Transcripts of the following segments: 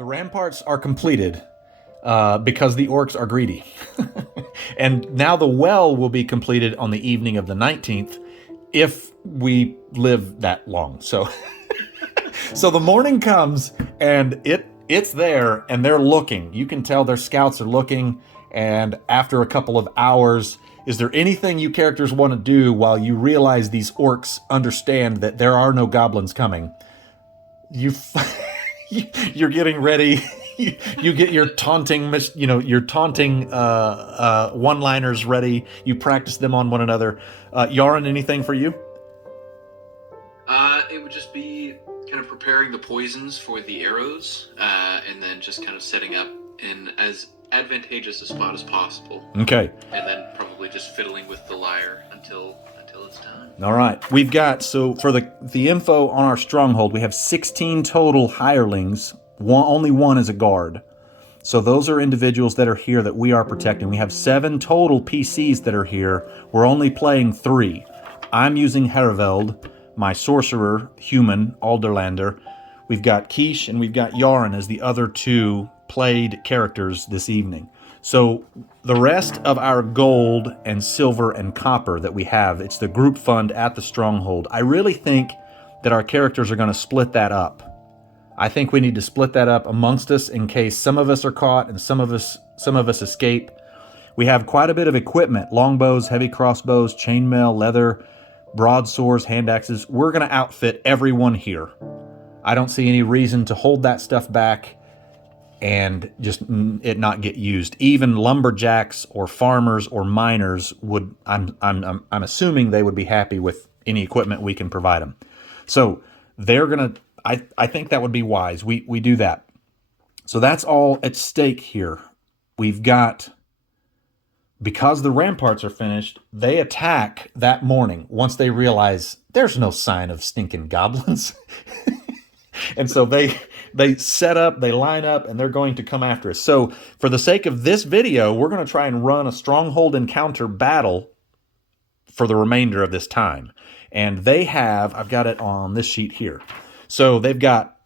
The ramparts are completed because the orcs are greedy. And now the well will be completed on the evening of the 19th if we live that long. So so the morning comes and it's there and they're looking. You can tell their scouts are looking, and after a couple of hours, is there anything you characters want to do while you realize these orcs understand that there are no goblins coming? You're getting ready. You get your taunting, your taunting one-liners ready. You practice them on one another. Jarren, anything for you? It would just be kind of preparing the poisons for the arrows, and then just kind of setting up in as advantageous a spot as possible. Okay. And then probably just fiddling with the lyre until it's time. All right. We've got, so for the info on our stronghold, we have 16 total hirelings. Only one is a guard. So those are individuals that are here that we are protecting. We have 7 total PCs that are here. We're only playing 3. I'm using Harovelde, my sorcerer, human, Alderlander. We've got Keesh and we've got Jarren as the other 2 played characters this evening. So the rest of our gold and silver and copper that we have, it's the group fund at the Stronghold. I really think that our characters are going to split that up. I think we need to split that up amongst us in case some of us are caught and some of us escape. We have quite a bit of equipment: longbows, heavy crossbows, chainmail, leather, broadswords, hand axes. We're going to outfit everyone here. I don't see any reason to hold that stuff back and just it not get used. Even lumberjacks or farmers or miners would, I'm assuming they would be happy with any equipment we can provide them. So they're going to, I think that would be wise. We do that. So that's all at stake here. We've got, because the ramparts are finished, they attack that morning once they realize there's no sign of stinking goblins. And so they set up, they line up, and they're going to come after us. So for the sake of this video, we're going to try and run a stronghold encounter battle for the remainder of this time. And they have, I've got it on this sheet here. So they've got,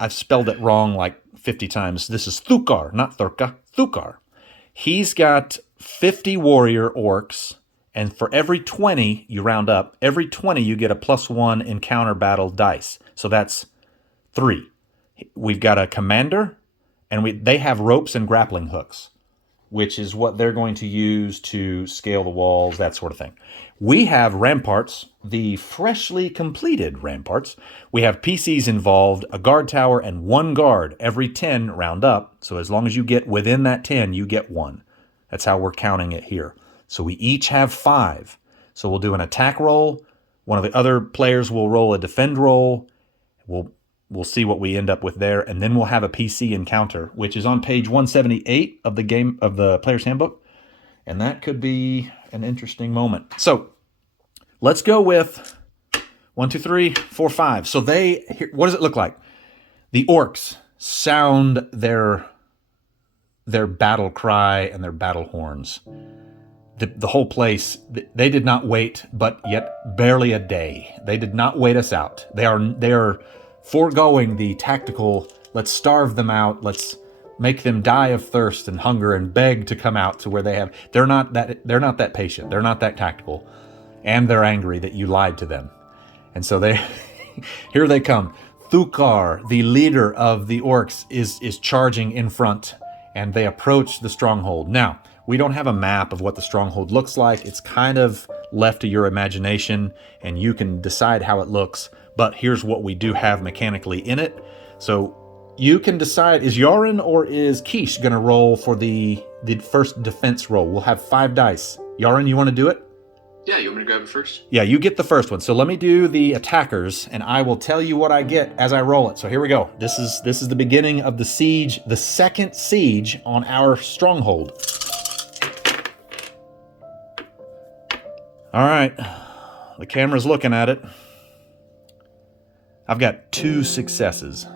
I've spelled it wrong like 50 times. This is Thukar, not Thurka, Thukar. He's got 50 warrior orcs, and for every 20 you round up, every 20 you get a +1 encounter battle dice. So that's 3. We've got a commander, and they have ropes and grappling hooks, which is what they're going to use to scale the walls, that sort of thing. We have ramparts, the freshly completed ramparts. We have PCs involved, a guard tower, and 1 guard. Every 10 round up, so as long as you get within that 10, you get 1. That's how we're counting it here. So we each have 5. So we'll do an attack roll. One of the other players will roll a defend roll. We'll see what we end up with there, and then we'll have a PC encounter, which is on page 178 of the player's handbook, and that could be an interesting moment. So let's go with 1, 2, 3, 4, 5. So what does it look like? The orcs sound their battle cry and their battle horns. The whole place, they did not wait, but yet barely a day. They did not wait us out. They are foregoing the tactical, let's starve them out, let's make them die of thirst and hunger and beg to come out to where they're not that patient, they're not that tactical, and they're angry that you lied to them. And so here they come. Thukar, the leader of the orcs, is charging in front, and they approach the stronghold. Now, we don't have a map of what the stronghold looks like. It's kind of left to your imagination, and you can decide how it looks. But here's what we do have mechanically in it. So you can decide, is Jarren or is Keesh going to roll for the first defense roll? We'll have 5 dice. Jarren, you want to do it? Yeah, you want me to grab it first? Yeah, you get the first one. So let me do the attackers, and I will tell you what I get as I roll it. So here we go. This is the beginning of the siege, the second siege on our stronghold. All right, the camera's looking at it. I've got 2 successes.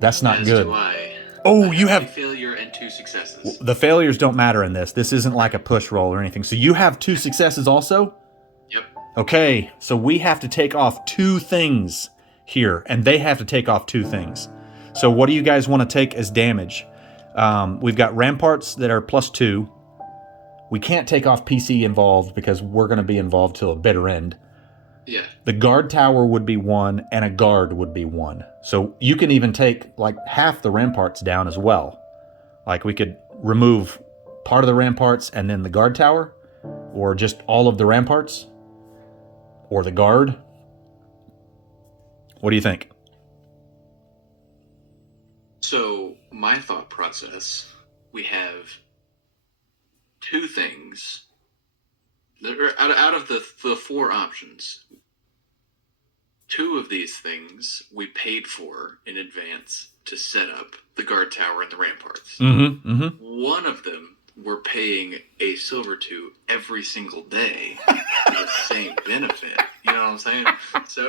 That's not good. Do I. Oh, you have a failure and 2 successes. The failures don't matter in this. This isn't like a push roll or anything. So you have 2 successes also? Yep. Okay, so we have to take off 2 things here, and they have to take off 2 things. So what do you guys want to take as damage? We've got ramparts that are +2. We can't take off PC involved because we're going to be involved till a bitter end. Yeah. The guard tower would be 1, and a guard would be 1. So you can even take like half the ramparts down as well. Like we could remove part of the ramparts and then the guard tower, or just all of the ramparts, or the guard. What do you think? So my thought process, we have 2 things. Out of the 4 options, 2 of these things we paid for in advance to set up the guard tower and the ramparts. One of them we're paying a silver to every single day for the same benefit. You know what I'm saying? So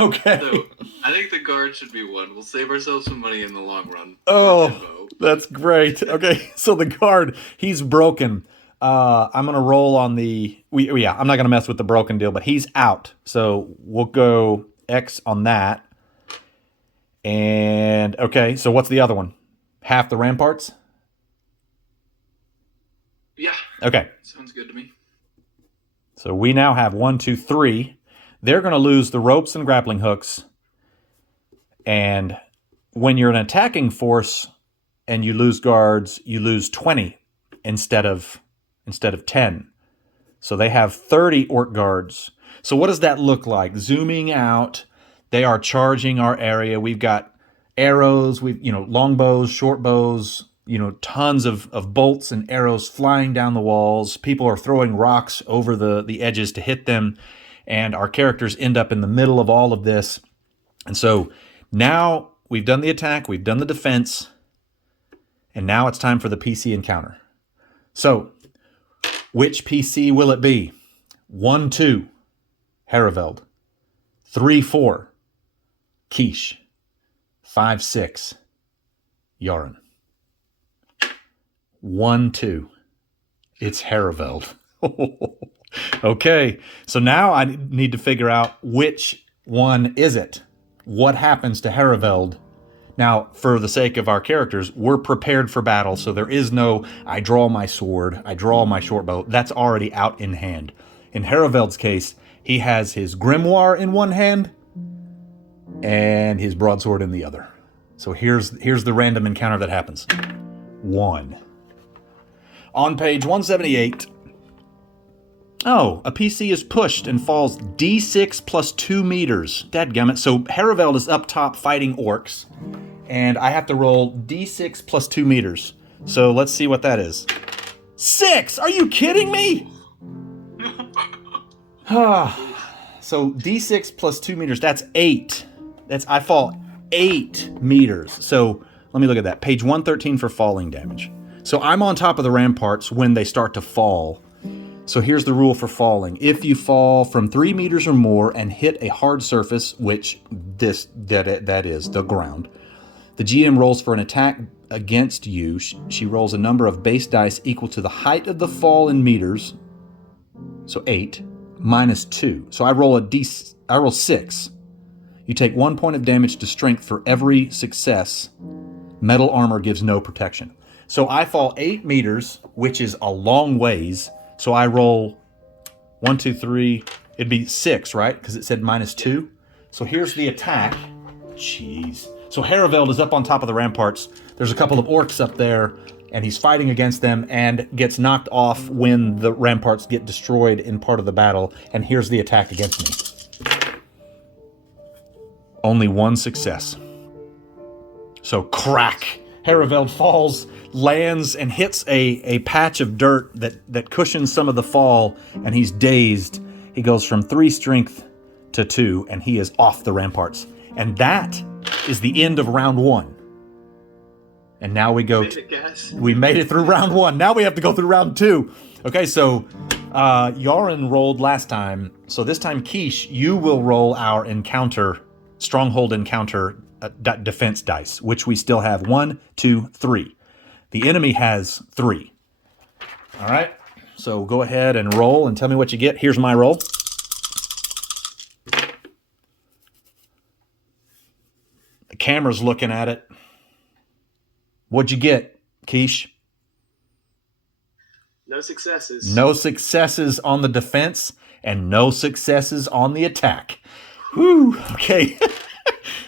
Okay. So I think the guard should be 1. We'll save ourselves some money in the long run. Oh, that's great. Okay, so the guard, he's broken. I'm going to roll on the... I'm not going to mess with the broken deal, but he's out. So we'll go X on that. And, okay, so what's the other one? Half the ramparts? Yeah. Okay. Sounds good to me. So we now have 1, 2, 3. They're going to lose the ropes and grappling hooks. And when you're an attacking force and you lose guards, you lose 20 instead of 10. So they have 30 orc guards. So what does that look like? Zooming out, they are charging our area. We've got arrows, longbows, short bows, tons of bolts and arrows flying down the walls. People are throwing rocks over the edges to hit them. And our characters end up in the middle of all of this. And so now we've done the attack, we've done the defense, and now it's time for the PC encounter. So, which PC will it be? 1, 2, Harovelde. 3, 4, Keesh. 5, 6, Jarren. 1, 2, it's Harovelde. Okay, so now I need to figure out which one is it. What happens to Harovelde? Now, for the sake of our characters, we're prepared for battle, so there is no, I draw my sword, I draw my short bow. That's already out in hand. In Harovelde's case, he has his grimoire in one hand and his broadsword in the other. So here's the random encounter that happens. 1. On page 178... Oh, a PC is pushed and falls D6 plus 2 meters. Dadgummit. So Harovelde is up top fighting orcs, and I have to roll D6 plus 2 meters. So let's see what that is. 6! Are you kidding me? So D6 plus 2 meters, that's 8. I fall 8 meters. So let me look at that. Page 113 for falling damage. So I'm on top of the ramparts when they start to fall. So here's the rule for falling. If you fall from 3 meters or more and hit a hard surface, which that is the ground, the GM rolls for an attack against you. She rolls a number of base dice equal to the height of the fall in meters, so 8, minus 2. So I roll 6. You take 1 point of damage to strength for every success. Metal armor gives no protection. So I fall 8 meters, which is a long ways. So I roll 1, 2, 3. It'd be 6, right? Because it said minus 2. So here's the attack. Jeez. So Harovelde is up on top of the ramparts. There's a couple of orcs up there, and he's fighting against them and gets knocked off when the ramparts get destroyed in part of the battle. And here's the attack against me. Only 1 success. So crack. Harovelde falls, lands, and hits a patch of dirt that cushions some of the fall, and he's dazed. He goes from 3 strength to 2, and he is off the ramparts. And that is the end of round 1. And now we go... We made it through round 1. Now we have to go through round 2. Okay, so Jarren rolled last time. So this time, Keesh, you will roll our encounter, Stronghold encounter defense dice, which we still have 1, 2, 3. The enemy has 3. All right, so go ahead and roll and tell me what you get. Here's my roll. The camera's looking at it. What'd you get, Keesh? No successes. No successes on the defense and no successes on the attack. Whew. Okay.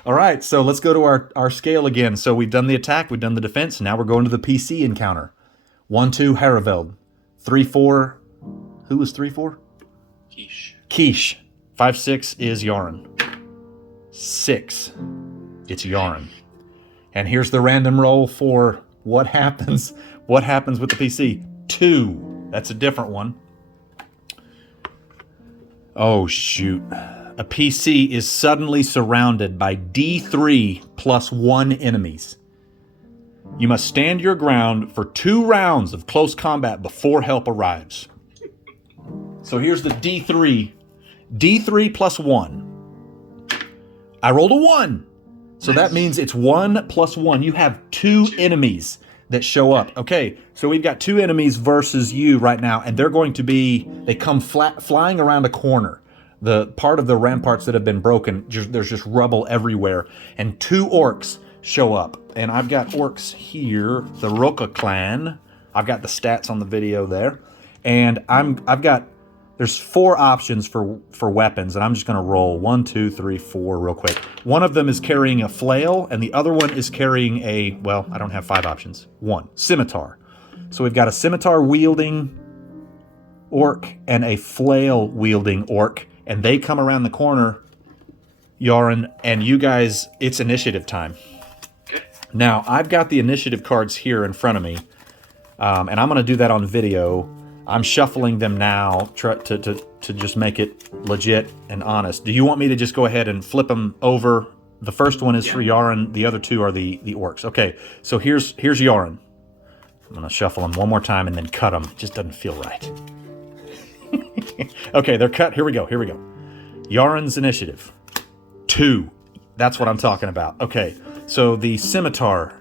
All right, so let's go to our scale again. So we've done the attack, we've done the defense, now we're going to the PC encounter. 1-2, Harovelde. 3-4, who was 3-4? Keesh. Keesh. 5-6 is Jarren. 6, it's Jarren. And here's the random roll for what happens with the PC. 2, that's a different one. Oh, shoot. A PC is suddenly surrounded by D3 plus 1 enemies. You must stand your ground for 2 rounds of close combat before help arrives. So here's the D3. D3 plus 1. I rolled a 1. So that means it's 1 plus 1. You have 2 enemies that show up. Okay, so we've got 2 enemies versus you right now, and they're going to be, they come flying around a corner. The part of the ramparts that have been broken, there's just rubble everywhere. And 2 orcs show up. And I've got orcs here, the Roka clan. I've got the stats on the video there. And there's 4 options for weapons, and I'm just gonna roll 1, 2, 3, 4 real quick. One of them is carrying a flail, and the other one is carrying a, well, I don't have 5 options. 1, scimitar. So we've got a scimitar wielding orc and a flail wielding orc. And they come around the corner, Jarren, and you guys, it's initiative time. Now, I've got the initiative cards here in front of me, and I'm going to do that on video. I'm shuffling them now to just make it legit and honest. Do you want me to just go ahead and flip them over? The first one is for Jarren. The other 2 are the orcs. Okay, so here's Jarren. I'm going to shuffle them one more time and then cut them. It just doesn't feel right. Okay, they're cut. Here we go. Jarren's initiative. 2. That's what I'm talking about. Okay, so the scimitar.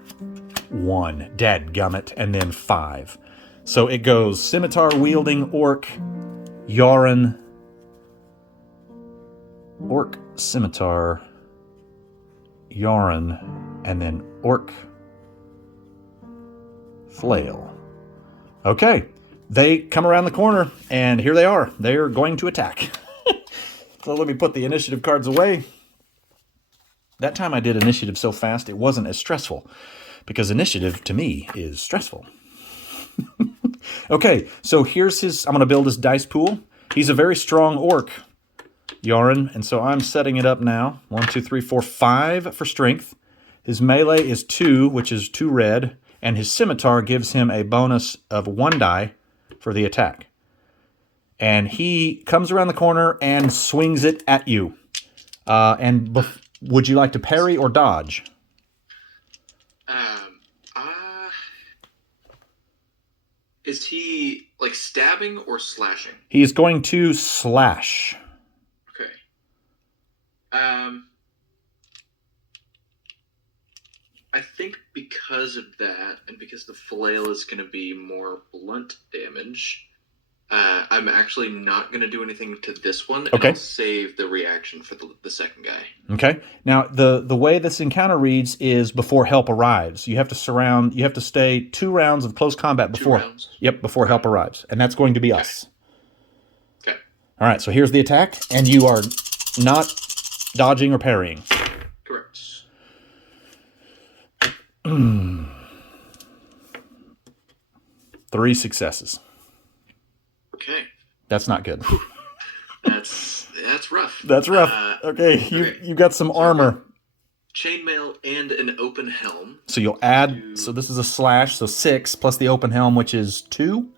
1. Dadgummit. And then 5. So it goes scimitar wielding orc, Jarren, orc, scimitar, Jarren, and then orc, flail. Okay. They come around the corner, and here they are. They're going to attack. So let me put the initiative cards away. That time I did initiative so fast, it wasn't as stressful, because initiative, to me, is stressful. Okay, so here's I'm going to build his dice pool. He's a very strong orc, Jarren, and so I'm setting it up now. 1, 2, 3, 4, 5 for strength. His melee is 2, which is 2 red, and his scimitar gives him a bonus of 1 die for the attack. And he comes around the corner and swings it at you. Would you like to parry or dodge? Is he like stabbing or slashing? He is going to slash. Okay. I think because of that, and because the flail is going to be more blunt damage, I'm actually not going to do anything to this one, and I'll save the reaction for the second guy. Okay. Now, the way this encounter reads is before help arrives. You have to stay 2 rounds of close combat before. 2 rounds? Yep, before help arrives. And that's going to be us. Okay. All right, so here's the attack, and you are not dodging or parrying. Correct. 3 successes. Okay. That's not good. That's rough. That's rough. Okay, you got some armor. Chainmail and an open helm. So you'll add, so this is a slash, so 6 plus the open helm, which is 2?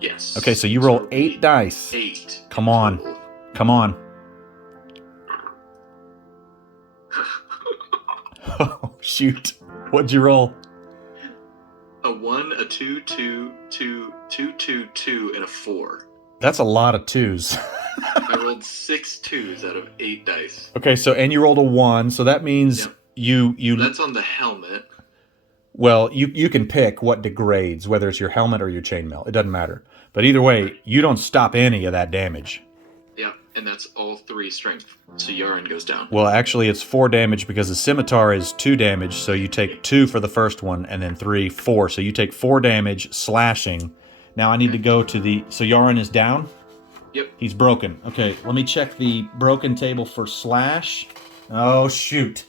Yes. Okay, so you roll 8 dice. 8. Come on. Total. Come on. Oh, shoot. What'd you roll? A 1, a 2, 2, 2, 2, 2, 2, and a 4. That's a lot of 2s. I rolled 6 2s out of 8 dice. Okay, so, and you rolled a 1, so that means you... That's on the helmet. Well, you can pick what degrades, whether it's your helmet or your chainmail. It doesn't matter. But either way, you don't stop any of that damage. Yeah, And that's all 3 strength. So Jarren goes down. Well, actually, it's 4 damage because the scimitar is 2 damage. So you take 2 for the first one, and then 3, 4. So you take 4 damage slashing. Now I need to go to the... So Jarren is down? Yep. He's broken. Okay, let me check the broken table for slash. Oh, shoot.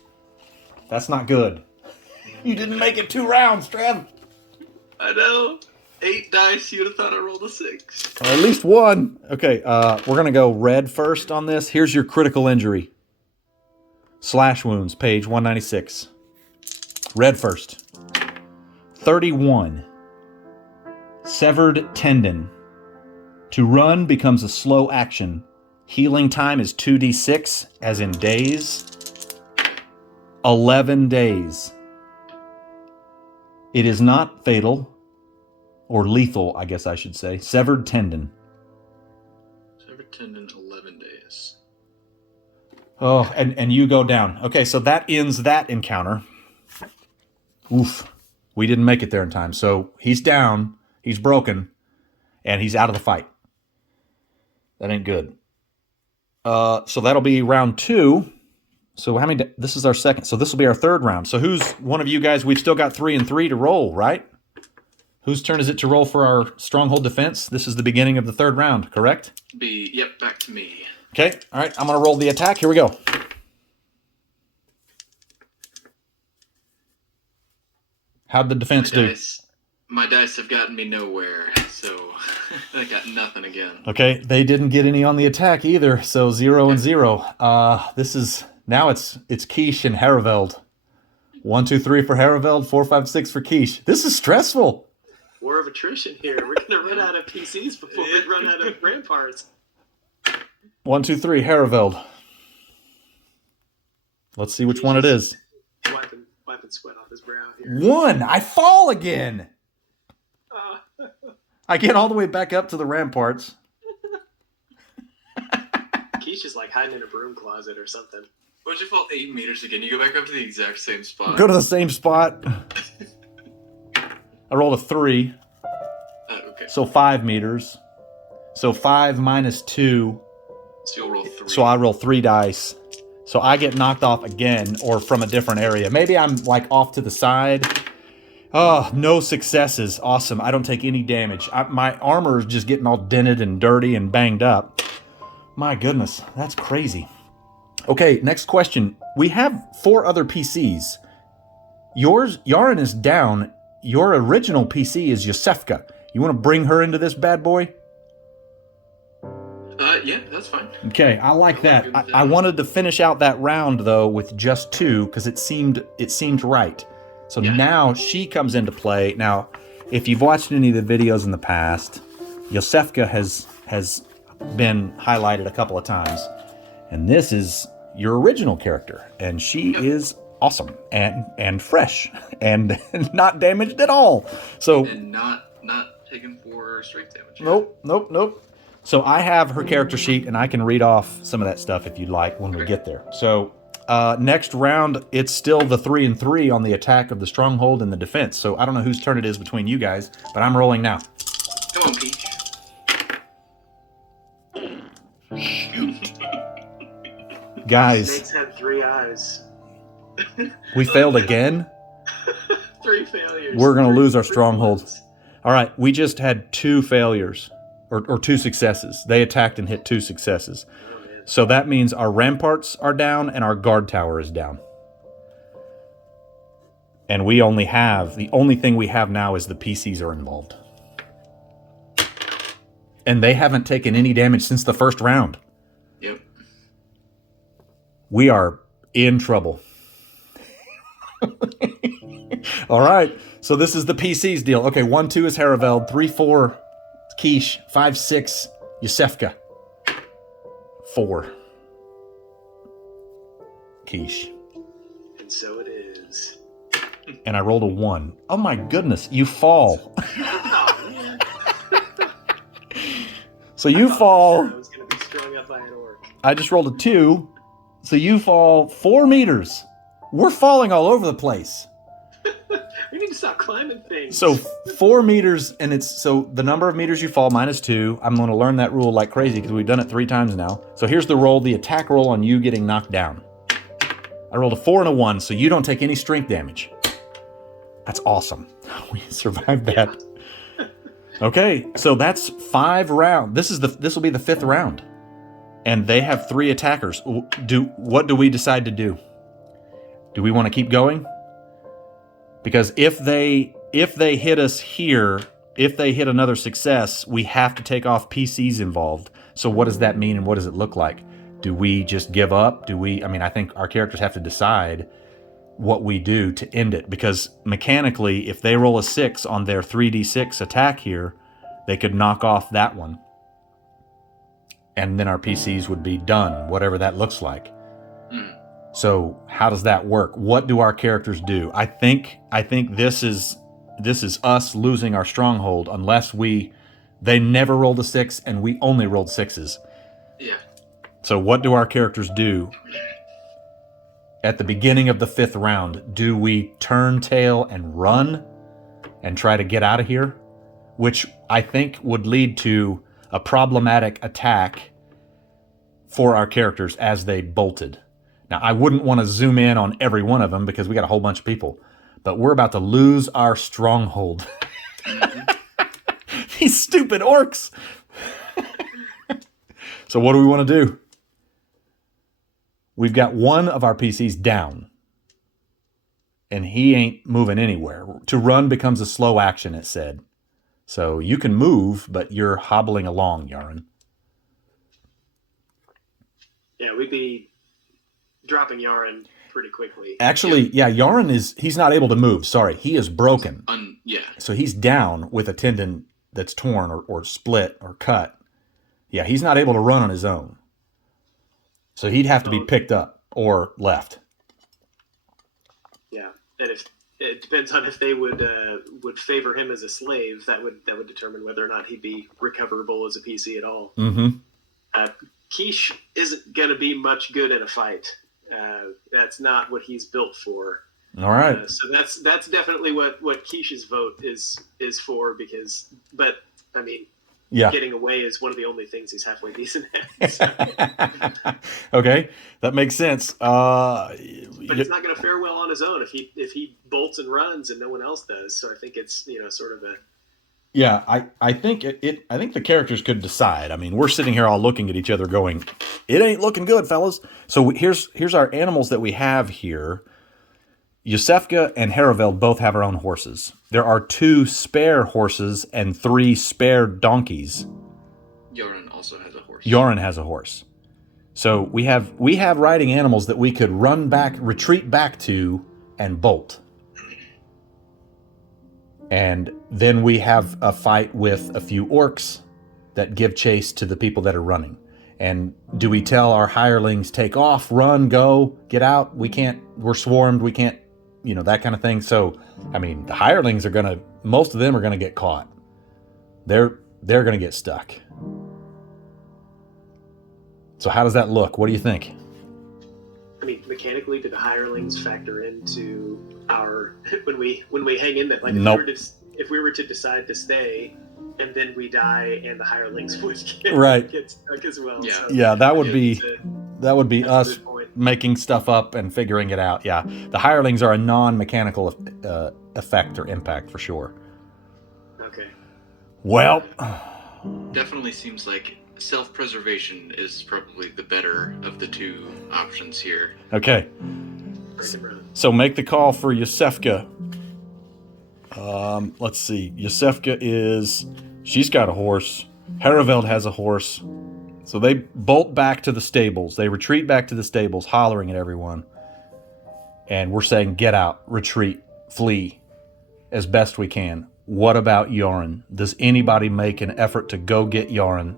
That's not good. You didn't make it 2 rounds, Trev. I know. 8 dice, you'd have thought I rolled a 6. Or at least 1. Okay, we're going to go red first on this. Here's your critical injury. Slash wounds, page 196. Red first. 31. Severed tendon. To run becomes a slow action. Healing time is 2d6, as in days. 11 days. It is not fatal. Or lethal, I guess I should say. Severed tendon. Severed tendon, 11 days. Oh, and you go down. Okay, so that ends that encounter. Oof. We didn't make it there in time. So he's down, he's broken, and he's out of the fight. That ain't good. So that'll be round 2. So how many... This is our second. So this will be our 3rd round. So who's one of you guys... We've still got 3 and 3 to roll, right? Whose turn is it to roll for our stronghold defense? This is the beginning of the 3rd round, correct? Yep, back to me. Okay, all right, I'm going to roll the attack. Here we go. How'd the defense do? My dice have gotten me nowhere, so I got nothing again. Okay, they didn't get any on the attack either, so 0 and 0. This is... Now it's Keesh and Harovelde. 1, 2, 3 for Harovelde, 4, 5, 6 for Keesh. This is stressful. War of attrition here. We're going to run out of PCs before we run out of ramparts. 1, 2, 3, Harovelde. Let's see which one it is. Wiping sweat off his brow here. 1! I fall again! I get all the way back up to the ramparts. Keesh is like hiding in a broom closet or something. What'd you fall 8 meters again? You go back up to the exact same spot. Go to the same spot. I rolled a 3. Okay. So 5 meters. So 5 minus 2. So you'll roll 3. So I roll 3 dice. So I get knocked off again or from a different area. Maybe I'm like off to the side. Oh, no successes. Awesome. I don't take any damage. My armor is just getting all dented and dirty and banged up. My goodness, that's crazy. Okay, next question. We have 4 other PCs. Jarren is down. Your original PC is Iosefka. You want to bring her into this bad boy? Yeah, that's fine. Okay, I like that. I wanted to finish out that round though with just 2 because it seemed right. So now she comes into play. Now, if you've watched any of the videos in the past, Iosefka has been highlighted a couple of times, and this is your original character, and she is awesome and fresh and not damaged at all. So and not taken 4 strength damage. Nope. So I have her character sheet, and I can read off some of that stuff if you'd like when we get there. So next round, it's still the 3 and 3 on the attack of the stronghold and the defense. So I don't know whose turn it is between you guys, but I'm rolling now. Come on, Keesh. Guys, Snakes had 3 eyes. we failed again. 3 failures. We're going to lose our stronghold. All right, we just had 2 failures, or 2 successes. They attacked and hit 2 successes. Oh, man. So that means our ramparts are down and our guard tower is down. And the only thing we have now is the PCs are involved. And they haven't taken any damage since the first round. Yep. We are in trouble. All right. So this is the PC's deal. Okay, 1, 2 is Harovelde. 3, 4, Keesh. 5, 6, Iosefka. 4, Keesh. And so it is. And I rolled a 1. Oh my goodness, you fall. So you fall. I was going to be strung up by an orc. I just rolled a 2. So you fall 4 meters. We're falling all over the place. We need to stop climbing things. So 4 meters, and it's so the number of meters you fall minus 2. I'm going to learn that rule like crazy because we've done it 3 times now. So here's the roll, the attack roll on you getting knocked down. I rolled a 4 and a 1, so you don't take any strength damage. That's awesome. We survived that. Okay, so that's 5 rounds. This will be the 5th round, and they have 3 attackers. What do we decide to do? Do we want to keep going? Because if they hit us here, if they hit another success, we have to take off PCs involved. So what does that mean, and what does it look like? Do we just give up? I think our characters have to decide what we do to end it, because mechanically, if they roll a 6 on their 3d6 attack here, they could knock off that one. And then our PCs would be done, whatever that looks like. So how does that work? What do our characters do? I think this is us losing our stronghold unless they never rolled a 6 and we only rolled 6s. Yeah. So what do our characters do? At the beginning of the 5th round, do we turn tail and run and try to get out of here? Which I think would lead to a problematic attack for our characters as they bolted. Now, I wouldn't want to zoom in on every one of them because we got a whole bunch of people, but we're about to lose our stronghold. These stupid orcs. So what do we want to do? We've got one of our PCs down, and he ain't moving anywhere. To run becomes a slow action, it said. So you can move, but you're hobbling along, Jarren. Yeah, we'd be dropping Jarren pretty quickly. Actually, yeah, Jarren he's not able to move. Sorry, he is broken. Yeah. So he's down with a tendon that's torn or split or cut. Yeah, he's not able to run on his own. So he'd have to be picked up or left. Yeah, and if it depends on if they would favor him as a slave, that would determine whether or not he'd be recoverable as a PC at all. Mm-hmm. Keesh isn't going to be much good in a fight. That's not what he's built for. All right. So that's definitely what Keesh's vote is for, but I mean, yeah, getting away is one of the only things he's halfway decent at. So. Okay, that makes sense. But he's not going to fare well on his own if he bolts and runs and no one else does. So I think it's sort of a. Yeah, I think I think the characters could decide. I mean, we're sitting here all looking at each other going, it ain't looking good, fellas. So here's our animals that we have here. Iosefka and Harovelde both have our own horses. There are 2 spare horses and 3 spare donkeys. Jarren also has a horse. Jarren has a horse. So we have riding animals that we could retreat back to and bolt. And then we have a fight with a few orcs that give chase to the people that are running. And do we tell our hirelings, take off, run, go, get out? We're swarmed, we can't, that kind of thing. So, I mean, the hirelings most of them are going to get caught. They're going to get stuck. So how does that look? What do you think? I mean, mechanically, do the hirelings factor into our when we hang in there? Like, nope. If we were to decide to stay, and then we die, and the hirelings would get stuck as well. Yeah, so, yeah, that would be us making stuff up and figuring it out. Yeah, the hirelings are a non-mechanical effect or impact for sure. Okay. Well, definitely seems like self-preservation is probably the better of the 2 options here. Okay. So make the call for Iosefka. Let's see. Iosefka she's got a horse. Harovelde has a horse. So they bolt back to the stables. They retreat back to the stables, hollering at everyone. And we're saying, get out, retreat, flee as best we can. What about Jarren? Does anybody make an effort to go get Jarren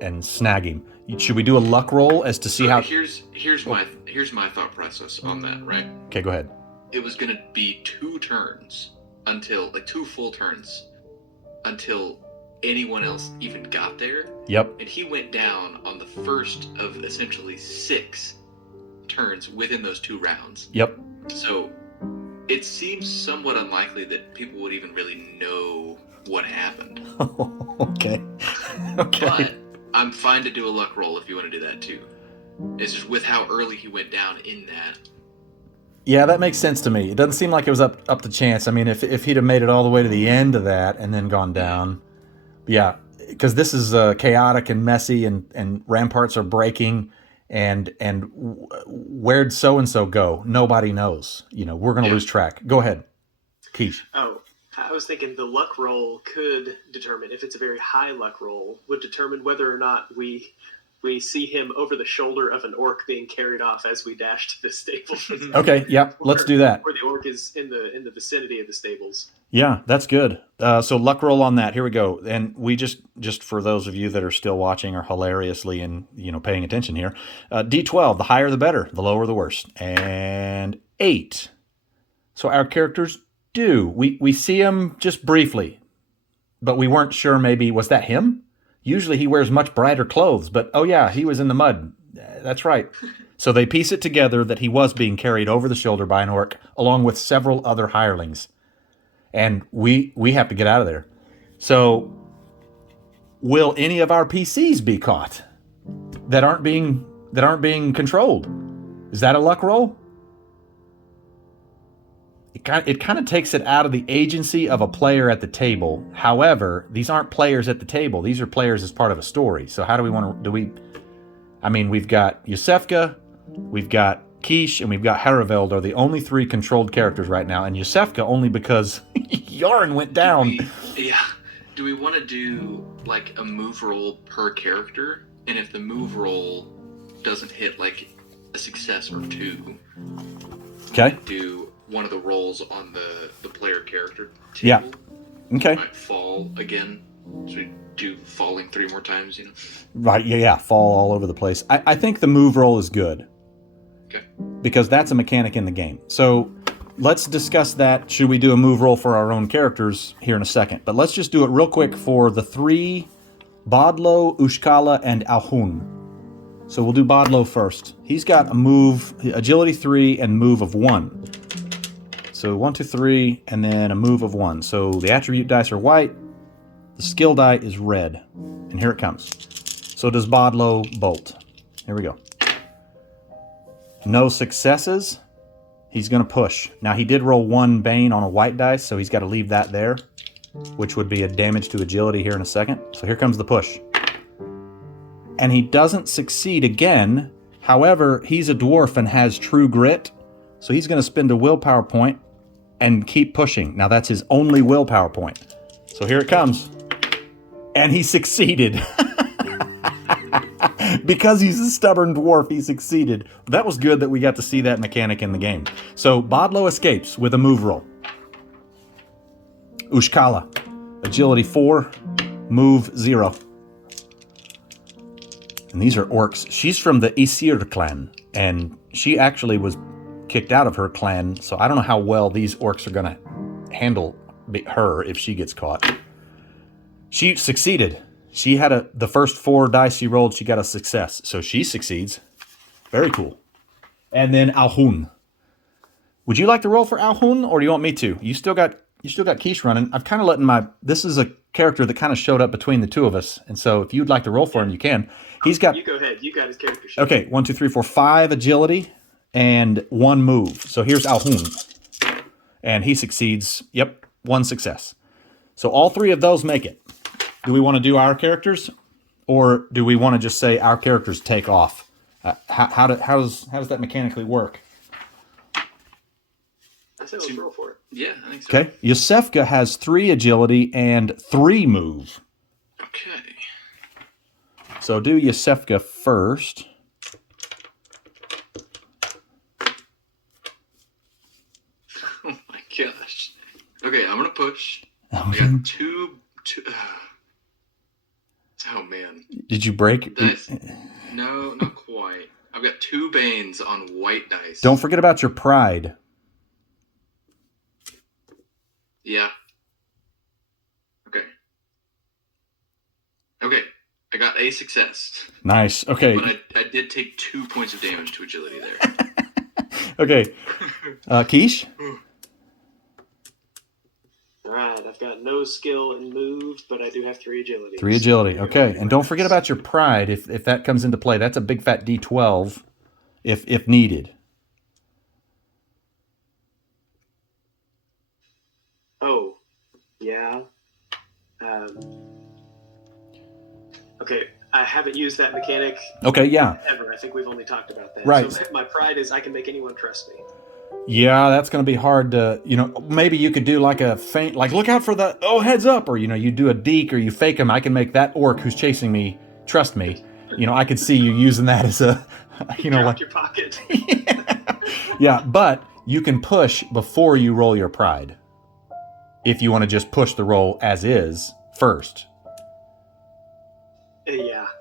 and snag him? Should we do a luck roll as to see how? Here's my thought process on that. Right. Okay, go ahead. It was gonna be 2 turns until 2 full turns until anyone else even got there. Yep. And he went down on the first of essentially 6 turns within those 2 rounds. Yep. So it seems somewhat unlikely that people would even really know what happened. Okay. Okay. But I'm fine to do a luck roll if you want to do that too. It's just with how early he went down in that. Yeah, that makes sense to me. It doesn't seem like it was up to chance. I mean, if he'd have made it all the way to the end of that and then gone down, yeah, because this is chaotic and messy, and ramparts are breaking, and where'd so and so go? Nobody knows. We're gonna lose track. Go ahead, Keesh. Oh, I was thinking the luck roll could determine, if it's a very high luck roll, would determine whether or not we see him over the shoulder of an orc being carried off as we dash to the stables. Okay, yeah, let's do that. Or the orc is in the vicinity of the stables. Yeah, that's good. So luck roll on that. Here we go. And we just for those of you that are still watching or hilariously and paying attention here, D12. The higher the better. The lower the worse. And 8. So our characters do. We see him just briefly, but we weren't sure. Maybe was that him? Usually he wears much brighter clothes, but oh yeah, he was in the mud. That's right. So they piece it together that he was being carried over the shoulder by an orc, along with several other hirelings. And we have to get out of there. So will any of our PCs be caught that aren't being controlled? Is that a luck roll? It kind of takes it out of the agency of a player at the table. However, these aren't players at the table. These are players as part of a story. So how do we want to... we've got Iosefka, we've got Keesh, and we've got Harovelde are the only 3 controlled characters right now. And Iosefka only because Jarren went down. Do we want to do like a move roll per character? And if the move roll doesn't hit like a success or 2, okay, do one of the rolls on the player character table. Yeah. Okay. Might fall again. So we do falling 3 more times, Right, yeah, fall all over the place. I think the move roll is good. Okay. Because that's a mechanic in the game. So let's discuss that. Should we do a move roll for our own characters here in a second? But let's just do it real quick for the 3, Bodlo, Ushkala, and Alhun. So we'll do Bodlo first. He's got a move, agility 3, and move of 1. So 1, 2, 3, and then a move of 1. So the attribute dice are white. The skill die is red. And here it comes. So does Bodlo bolt. Here we go. No successes. He's going to push. Now he did roll 1 Bane on a white dice, so he's got to leave that there, which would be a damage to agility here in a second. So here comes the push. And he doesn't succeed again. However, he's a dwarf and has true grit. So he's going to spend a willpower point and keep pushing. Now that's his only willpower point. So here it comes. And he succeeded. Because he's a stubborn dwarf, he succeeded. That was good that we got to see that mechanic in the game. So Bodlo escapes with a move roll. Ushkala, agility 4, move 0. And these are orcs. She's from the Isir clan, and she actually was kicked out of her clan, so I don't know how well these orcs are going to handle her if she gets caught. She succeeded. She had the first 4 dice she rolled, she got a success. So she succeeds. Very cool. And then Alhun. Would you like to roll for Alhun, or do you want me to? You still got Keesh running. I've kind of letting this is a character that kind of showed up between the 2 of us, and so if you'd like to roll for him, you can. He's got... You go ahead. You got his character sheet. Okay, 1, 2, 3, 4, 5 agility and 1 move. So here's Alhun. And he succeeds. Yep, 1 success. So all 3 of those make it. Do we want to do our characters, or do we want to just say our characters take off? How does that mechanically work? I said let's roll for it. Yeah, I think so. Okay. Iosefka has 3 agility and 3 move. Okay. So do Iosefka first. Oh my gosh. Okay, I'm gonna push. I got two. Oh man. Did you break? No, not quite. I've got 2 Banes on white dice. Don't forget about your pride. Yeah. Okay. Okay. I got a success. Nice. Okay. But I did take 2 points of damage to agility there. Okay. Keesh? no skill and move, but I do have 3 agility. 3 agility. Okay, and don't forget about your pride if that comes into play. That's a big fat D12 if needed. Oh, yeah. Okay, I haven't used that mechanic. Okay, yeah. Ever. I think we've only talked about that. Right. So my pride is I can make anyone trust me. Yeah, that's going to be hard to, maybe you could do like a feint, like look out for the, heads up, or, you do a deke or you fake him. I can make that orc who's chasing me trust me. I could see you using that as a, like your pocket. Yeah, but you can push before you roll your pride. If you want to just push the roll as is first.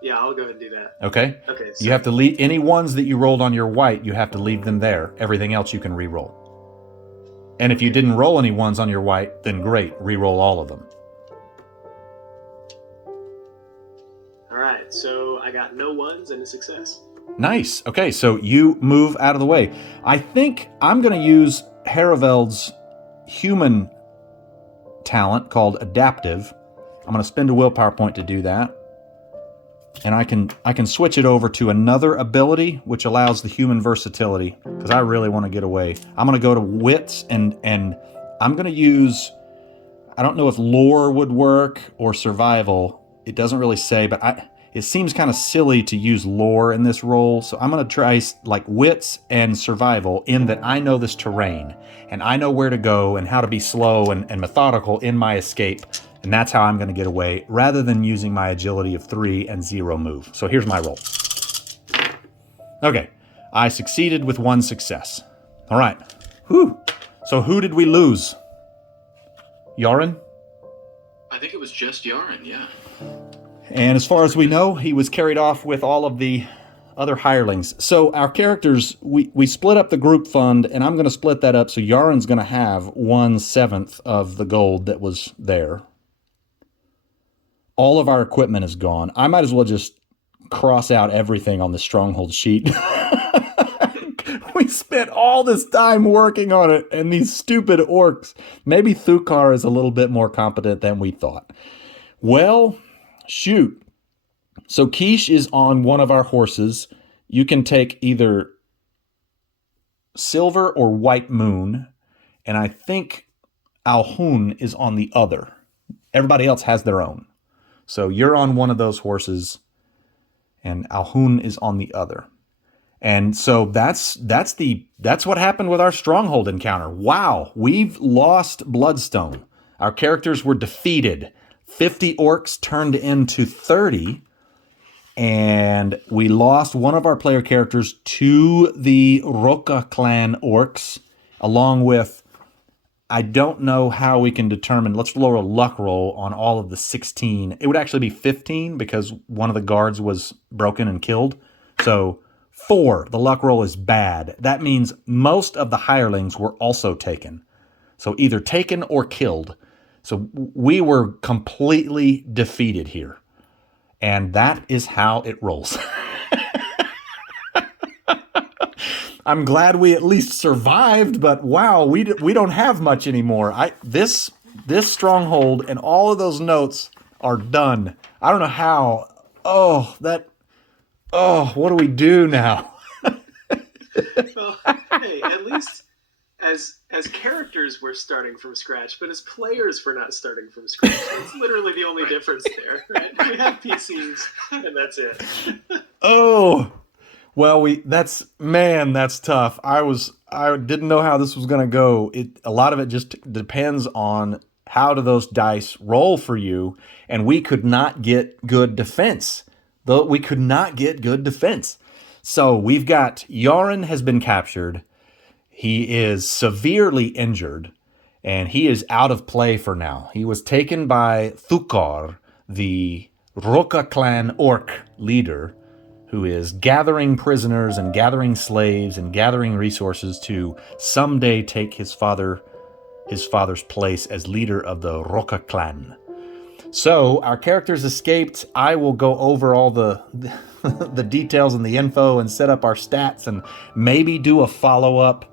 Yeah, I'll go ahead and do that. Okay? Okay. So you have to leave any ones that you rolled on your white, you have to leave them there. Everything else you can re-roll. And if you didn't roll any ones on your white, then great, re-roll all of them. All right, so I got no ones and a success. Nice. Okay, so you move out of the way. I think I'm going to use Harovelde's human talent called Adaptive. I'm going to spend a willpower point to do that. And I can switch it over to another ability, which allows the human versatility, because I really want to get away. I'm going to go to Wits, and I'm going to use, I don't know if Lore would work or Survival. It doesn't really say, but it seems kind of silly to use Lore in this role. So I'm going to try like Wits and Survival, in that I know this terrain, and I know where to go and how to be slow and methodical in my escape. And that's how I'm going to get away, rather than using my agility of 3 and 0 move. So here's my roll. Okay, I succeeded with 1 success. All right. Whew. So who did we lose? Jarren? I think it was just Jarren, yeah. And as far as we know, he was carried off with all of the other hirelings. So our characters, we split up the group fund, and I'm going to split that up. So Jarren's going to have 1/7 of the gold that was there. All of our equipment is gone. I might as well just cross out everything on the Stronghold sheet. We spent all this time working on it, and these stupid orcs. Maybe Thukar is a little bit more competent than we thought. Well, shoot. So Keesh is on one of our horses. You can take either Silver or White Moon, and I think Alhun is on the other. Everybody else has their own. So you're on one of those horses, and Alhun is on the other. And so that's what happened with our Stronghold encounter. Wow, we've lost Bloodstone. Our characters were defeated. 50 orcs turned into 30, and we lost one of our player characters to the Roka clan orcs, along with, I don't know how we can determine. Let's roll a luck roll on all of the 16. It would actually be 15 because one of the guards was broken and killed. So 4, the luck roll is bad. That means most of the hirelings were also taken. So either taken or killed. So we were completely defeated here. And that is how it rolls. I'm glad we at least survived, but wow, we don't have much anymore. This Stronghold and all of those notes are done. I don't know how. What do we do now? Well, hey, at least as characters we're starting from scratch, but as players we're not starting from scratch. That's literally the only difference there, right? We have PCs, and that's it. Oh. Well, that's tough. I didn't know how this was going to go. A lot of it just depends on how do those dice roll for you, and we could not get good defense. So we've got Jarren has been captured. He is severely injured, and he is out of play for now. He was taken by Thukar, the Roka clan orc leader, who is gathering prisoners and gathering slaves and gathering resources to someday take his father's place as leader of the Roka clan. So our characters escaped. I will go over all the details and the info and set up our stats and maybe do a follow-up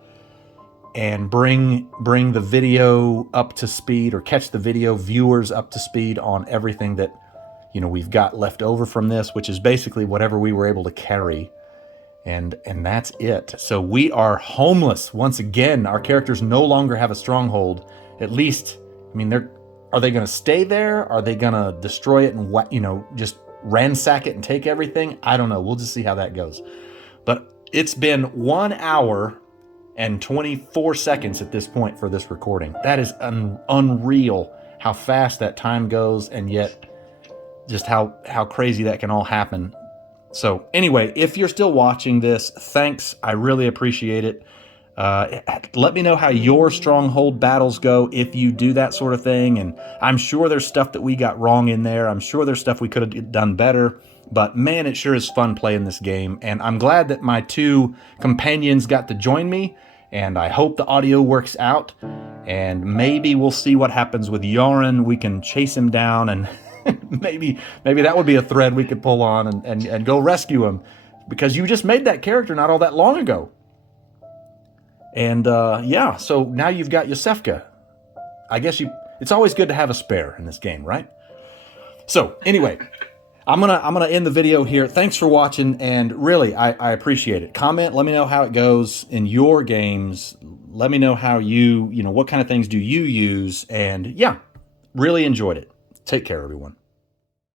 and bring the video up to speed, or catch the video viewers up to speed on everything that, you know, we've got left over from this, which is basically whatever we were able to carry. And that's it. So we are homeless once again. Our characters no longer have a stronghold. At least, I mean, are they going to stay there? Are they going to destroy it and, you know, just ransack it and take everything? I don't know. We'll just see how that goes. But it's been 1 hour and 24 seconds at this point for this recording. That is unreal how fast that time goes, and yet just how crazy that can all happen. So anyway, if you're still watching this, thanks. I really appreciate it. Let me know how your stronghold battles go if you do that sort of thing. And I'm sure there's stuff that we got wrong in there. I'm sure there's stuff we could have done better. But man, it sure is fun playing this game. And I'm glad that my 2 companions got to join me. And I hope the audio works out. And maybe we'll see what happens with Jarren. We can chase him down, and maybe that would be a thread we could pull on and go rescue him. Because you just made that character not all that long ago. And yeah, so now you've got Iosefka. I guess it's always good to have a spare in this game, right? So anyway, I'm gonna end the video here. Thanks for watching, and really I appreciate it. Comment, let me know how it goes in your games. Let me know how you know, what kind of things do you use, and yeah, really enjoyed it. Take care, everyone.